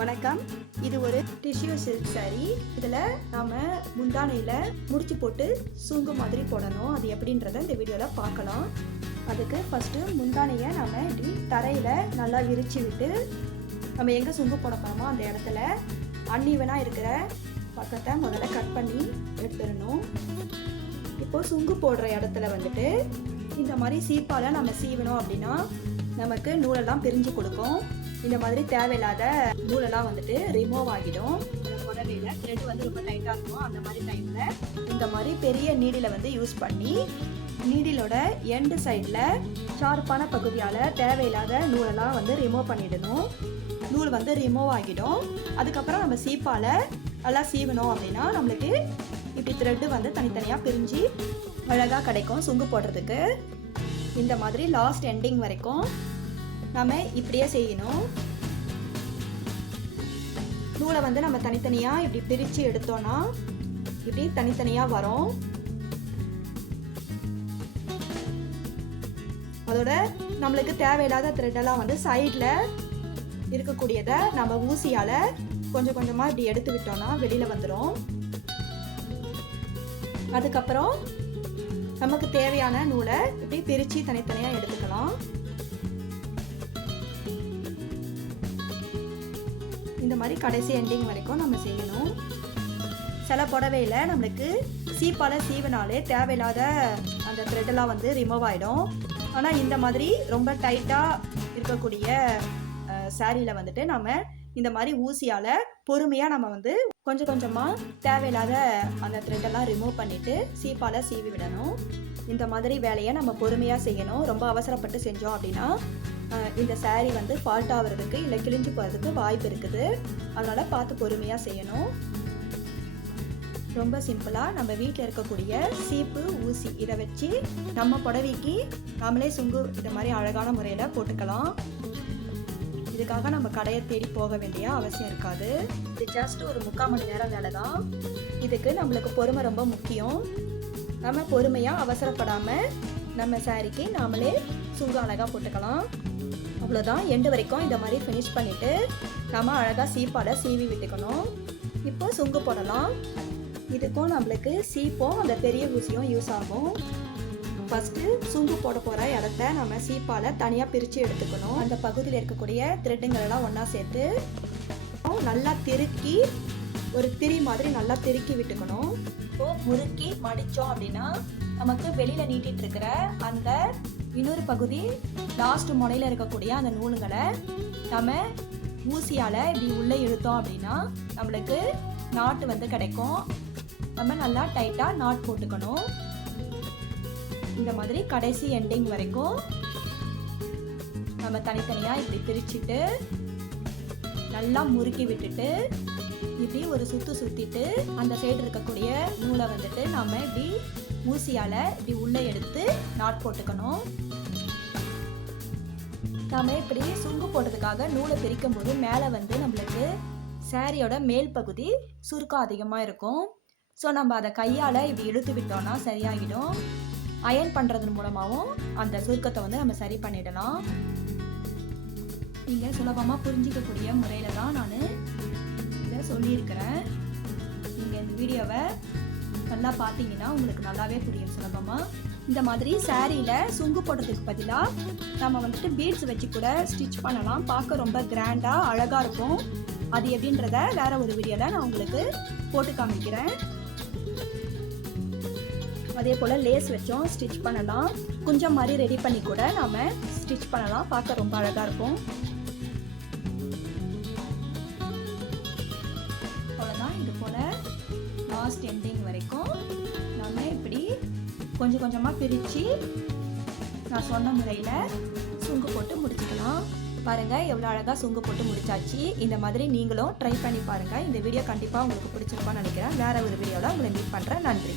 வணக்கம். இது ஒரு டிஷ்யூ சில்க் saree. இதில் நாம் முந்தானையில் முடிச்சு போட்டு சுங்கு மாதிரி போடணும். அது எப்படின்றத இந்த வீடியோவில் பார்க்கலாம். அதுக்கு ஃபஸ்ட்டு முந்தானையை நம்ம இப்படி தரையில் நல்லா விரித்து விட்டு நம்ம எங்கே சுங்கு போட போகிறோமோ அந்த இடத்துல அன்ஈவனாக இருக்கிற பக்கத்தை முதல்ல கட் பண்ணி எடுத்துடணும். இப்போது சுங்கு போடுற இடத்துல வந்துட்டு இந்த மாதிரி சீப்பால் நம்ம சீவணும் அப்படின்னா நமக்கு நூலெல்லாம் பிரிஞ்சு கொடுக்கும். இந்த மாதிரி தேவையில்லாத நூலெல்லாம் வந்துட்டு ரிமூவ் ஆகிடும். புடவையில் த்ரெட் வந்து ரொம்ப டைட்டாக இருக்கும். அந்த மாதிரி டைமில் இந்த மாதிரி பெரிய நீடிலை வந்து யூஸ் பண்ணி நீடிலோட எண்டு சைடில் ஷார்ப்பான பகுதியால் தேவையில்லாத நூலெல்லாம் வந்து ரிமூவ் பண்ணிடணும். நூல் வந்து ரிமூவ் ஆகிடும். அதுக்கப்புறம் நம்ம சீப்பால் நல்லா சீவணும் அப்படின்னா நம்மளுக்கு இப்படி த்ரெட்டு வந்து தனித்தனியாக பிரிஞ்சு அழகாக கிடைக்கும் சுங்கு போடுறதுக்கு. இந்த மாதிரி லாஸ்ட் எண்டிங் வரைக்கும் நம்ம இப்படியே செய்யணும். நூலை வந்து நம்ம தனித்தனியாக இப்படி பிரித்து எடுத்தோன்னா இப்படி தனித்தனியாக வரும். அதோட நம்மளுக்கு தேவையில்லாத த்ரெட்டெல்லாம் வந்து சைடில் இருக்கக்கூடியதை நம்ம ஊசியால் கொஞ்சம் கொஞ்சமாக இப்படி எடுத்து விட்டோம்னா வெளியில் வந்துடும். அதுக்கப்புறம் நமக்கு தேவையான நூலை இப்படி பிரித்து தனித்தனியாக எடுத்துக்கலாம். இந்த மாதிரி கடைசி எண்டிங் வரைக்கும் நம்ம செய்யணும். சில புடவையில் நம்மளுக்கு சீப்பால் சீவினாலே தேவையில்லாத அந்த த்ரெட்டெல்லாம் வந்து ரிமூவ் ஆகிடும். ஆனால் இந்த மாதிரி ரொம்ப டைட்டாக இருக்கக்கூடிய சாரியில் வந்துட்டு நம்ம இந்த மாதிரி ஊசியால் பொறுமையாக நம்ம வந்து கொஞ்சம் கொஞ்சமாக தேவையில்லாத அந்த த்ரெட்டெல்லாம் ரிமூவ் பண்ணிவிட்டு சீப்பால் சீவி விடணும். இந்த மாதிரி வேலையை நம்ம பொறுமையாக செய்யணும். ரொம்ப அவசரப்பட்டு செஞ்சோம் அப்படின்னா இந்த saree வந்து ஃபால்ட் ஆகிறதுக்கு இல்லை கிழிஞ்சு போகிறதுக்கு வாய்ப்பு இருக்குது. அதனால் பார்த்து பொறுமையாக செய்யணும். ரொம்ப சிம்பிளாக நம்ம வீட்டில் இருக்கக்கூடிய சீப்பு ஊசி இதை வச்சு நம்ம புடவைக்கு நம்மளே சுங்கு இந்த மாதிரி அழகான முறையில் போட்டுக்கலாம். இதுக்காக நம்ம கடையை தேடி போக வேண்டிய அவசியம் இருக்காது. இது ஜஸ்ட் ஒரு 3/4 மணி நேரம் வேலை தான். இதுக்கு நம்மளுக்கு பொறுமை ரொம்ப முக்கியம். நம்ம பொறுமையாக அவசரப்படாமல் நம்ம சாரிக்கு நாமளே சுங்கு அழகாக போட்டுக்கலாம். அவ்வளோதான். எண்டு வரைக்கும் இந்த மாதிரி ஃபினிஷ் பண்ணிவிட்டு நம்ம அழகாக சீப்பால் சீவி விட்டுக்கணும். இப்போ சுங்கு போடலாம். இதுக்கும் நம்மளுக்கு சீப்பும் அந்த பெரிய ஊசியும் யூஸ் ஆகும். ஃபஸ்ட்டு சுங்கு போட போகிற இடத்த நம்ம சீப்பால் தனியாக பிரித்து எடுத்துக்கணும். அந்த பகுதியில் இருக்கக்கூடிய த்ரெட்டுங்களெல்லாம் ஒன்றா சேர்த்து நல்லா திருக்கி ஒரு திரி மாதிரி நல்லா திருக்கி விட்டுக்கணும். இப்போது முறுக்கி மடித்தோம் அப்படின்னா நமக்கு வெளியில் நீட்டிகிட்டு இருக்கிற அந்த இன்னொரு பகுதி லாஸ்ட் முனையில் இருக்கக்கூடிய அந்த நூலுங்களை நம்ம ஊசியால் இப்படி உள்ளே இழுத்தோம் அப்படின்னா நம்மளுக்கு நாட்டு வந்து கிடைக்கும். நம்ம நல்லா டைட்டாக நாட் போட்டுக்கணும். இந்த மாதிரி கடைசி எண்டிங் வரைக்கும் நம்ம தனித்தனியாக இப்படி பிரிச்சுட்டு நல்லா முறுக்கி விட்டுட்டு இப்படி ஒரு சுற்றிட்டு அந்த சைடு இருக்கக்கூடிய நூலை வந்துட்டு நம்ம இப்படி ஊசியால் இப்படி உள்ளே எடுத்து நாட் போட்டுக்கணும். நம்ம இப்படி சுங்கு போடுறதுக்காக நூலை பிரிக்கும் போது மேலே வந்து நம்மளுக்கு சாரியோட மேல் பகுதி சுருக்கம் அதிகமாக இருக்கும். ஸோ நம்ம அதை கையால் இப்படி இழுத்து விட்டோம்னா சரியாகிடும். அயன் பண்ணுறது மூலமாகவும் அந்த சுருக்கத்தை வந்து நம்ம சரி பண்ணிடலாம். நீங்கள் சுலபமாக புரிஞ்சிக்கக்கூடிய முறையில் தான் நான் இதை சொல்லியிருக்கிறேன். நீங்கள் இந்த வீடியோவை நல்லா பார்த்தீங்கன்னா உங்களுக்கு நல்லாவே புரியும் சுலபமாக. இந்த மாதிரி சாரியில் சுங்கு போடுறதுக்கு பதிலாக நம்ம வந்துட்டு பீட்ஸ் வச்சு கூட ஸ்டிச் பண்ணலாம். பார்க்க ரொம்ப கிராண்டாக அழகாக இருக்கும். அது எப்படின்றத வேற ஒரு வீடியோவில் நான் உங்களுக்கு போட்டு காமிக்கிறேன். அதே போல் லேஸ் வச்சும் ஸ்டிச் பண்ணலாம். கொஞ்சம் மாதிரி ரெடி பண்ணி கூட நாம் ஸ்டிச் பண்ணலாம். பார்க்க ரொம்ப அழகாக இருக்கும். அவ்வளோதான். இது போல் லாஸ்ட் எண்டிங் வரைக்கும் நம்ம இப்படி கொஞ்சம் கொஞ்சமாக பிரித்து நான் சொன்ன முறையில் சுங்கு போட்டு முடிச்சுக்கலாம். பாருங்கள் எவ்வளோ அழகாக சுங்கு போட்டு முடிச்சாச்சு. இந்த மாதிரி நீங்களும் ட்ரை பண்ணி பாருங்கள். இந்த வீடியோ கண்டிப்பாக உங்களுக்கு பிடிச்சிருப்பான்னு நினைக்கிறேன். வேறு ஒரு வீடியோவில் உங்களை மீட் பண்ணுறேன். நன்றி.